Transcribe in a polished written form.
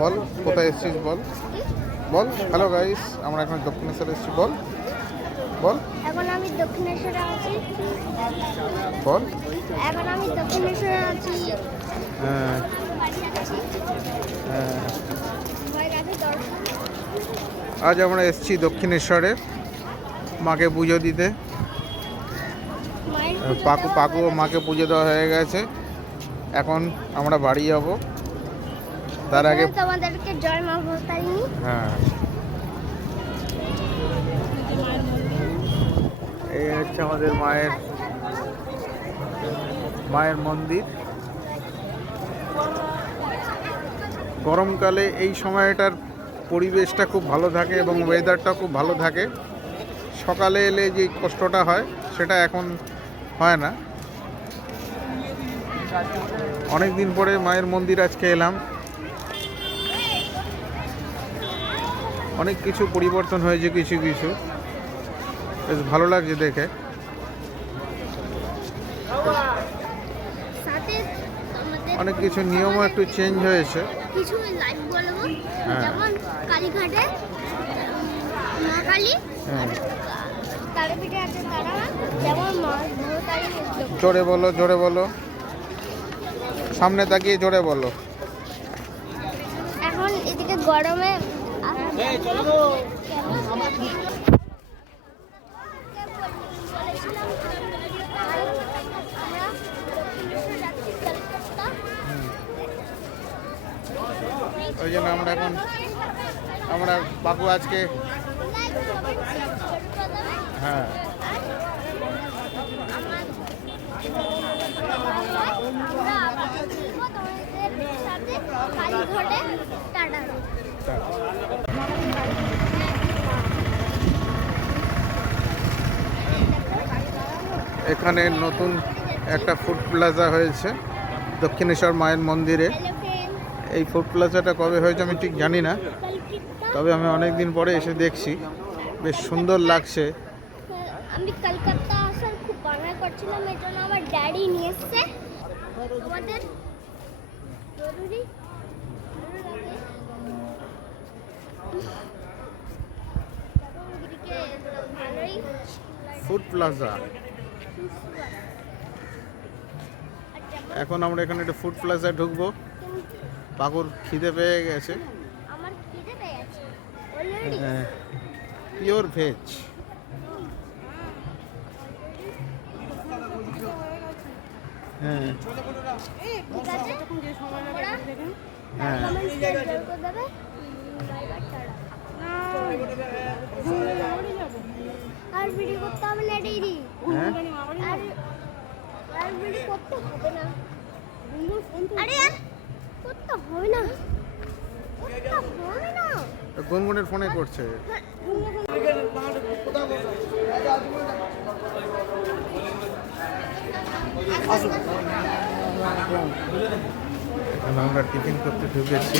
বল কোথায় এসেছিস বল বল। Hello guys, আমরা এখন দক্ষিণেশ্বরে এসেছি। বল বল। এখন আমি দক্ষিণেশ্বরে আছি। বল। এখন আমি দক্ষিণেশ্বরে আছি। হ্যাঁ আজ আমরা এসেছি দক্ষিণেশ্বরে মাকে পুজো দিতে। পাকু ও মাকে পুজো দেওয়া হয়ে গেছে। এখন আমরা বাড়ি যাব। তার আগে তোমাদেরকে জয় মা ভবতারিণী। হ্যাঁ, এই হচ্ছে আমাদের মায়ের মন্দির। গরমকালে এই সময়টার পরিবেশটা খুব ভালো থাকে এবং ওয়েদারটা খুব ভালো থাকে। সকালে এলে যে কষ্টটা হয় সেটা এখন হয় না। অনেক দিন পরে মায়ের মন্দির আজকে এলাম। অনেক কিছু পরিবর্তন হয়েছে, কিছু কিছু বেশ ভালো লাগছে দেখে। অনেক কিছু নিয়মও একটু চেঞ্জ হয়েছে। কিছু লাইভ বলবো, হ্যাঁ। যেমন কালীঘাটে মা কালী, হ্যাঁ, তারাপীঠে আছে তারা, যেমন মা ভবতারিণী। জোরে বলো, জোরে বলো, সামনে তাকিয়ে জোরে বলো। এখন এদিকে গরমে ওই জন্য আমরা বাবু আজকে হ্যাঁ এখানে নতুন একটা ফুড প্লাজা হয়েছে দক্ষিণেশ্বর মায়ের মন্দিরে। এই ফুড প্লাজাটা কবে হয়েছে আমি ঠিক জানি না, তবে আমি অনেক দিন পরে এসে দেখছি, বেশ সুন্দর লাগছে। আমি কলকাতা আসার খুব বায়না করছিলাম, এর জন্য আমার ড্যাডি নিয়ে এসছে আমাদের জরুরি। ফুড প্লাজা, এখন আমরা এখানে একটা ফুড প্লাজায় ঢুকবো। পাকুর খিদে পেয়ে গেছে। আমার খিদে পেয়ে গেছে অলরেডি। Pure veg. হ্যাঁ ঠিক আছে, হ্যাঁ আর ভিডিও করতে হবে না দিদি, হ্যাঁ আর ভিডিও করতে হবে না। আরে করতে হবে না, করতে হবে না। গুনগুনের ফোনে করছে। এখন আমরা টিফিন করতে ঢুকেছি।